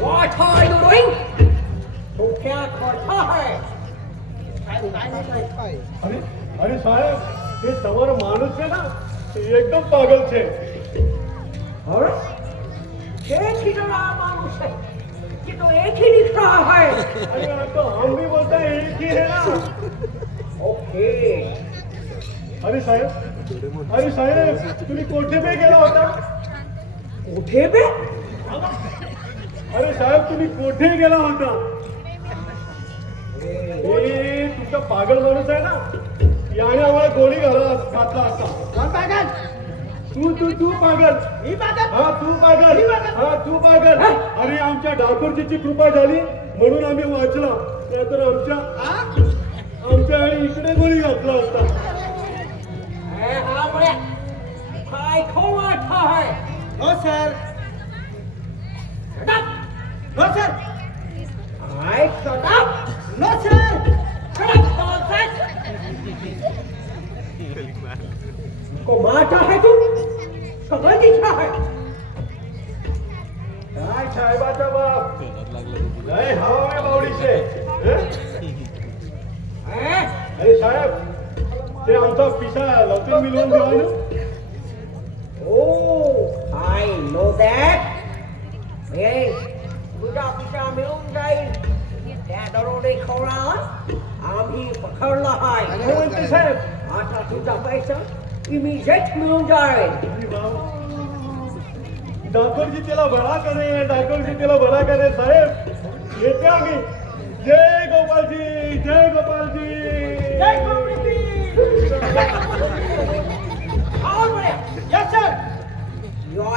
What are you doing? तो क्या करता है अरे अरे साहेब ये सवर माणूस है ना एकदम पागल छे. और ये खिजड़ा माणूस है ये तो एक ही दिख रहा है अरे तो हम भी बोलते हैं एक अरे साहेब तुम्ही कोठे पे गेला होता? कोठे पे? तुम्ही कोठे गेला होता? तुमचा पागल माणूस आहे ना? याने आम्हाला गोळी घाला घातला असता? तू तू तू पागल. हा तू पागल. हा तू पागल. अरे आमच्या डाकोरची कृपा झाली. म्हणून आम्ही वाचला. नाहीतर आमच्या आमच्या आणि इकडे गोळी घातला असता. हाँ कौन आता है? हो sir. shut up! No sir Shut up, nonsense! को मारता है तू सगळं दिसता है काय साहेबाचा बाप लय हवा आहे बावडीचे हं? ए? अरे साहेब ते आमचा पिसा लवकर मिळवून देवा ना Oh, I know that. ए, तुझा पिसा मिळून जाईल त्या खोराला आम्ही पकडला आहे म्हणते साहेब आता तुझा पैसा इमिजिएट मिळून बाबा. डाकोरजी त्याला बरा करे डाकोरजी त्याला बरा करे साहेब. येते आम्ही. जय गोपालजी जय गोपालजी.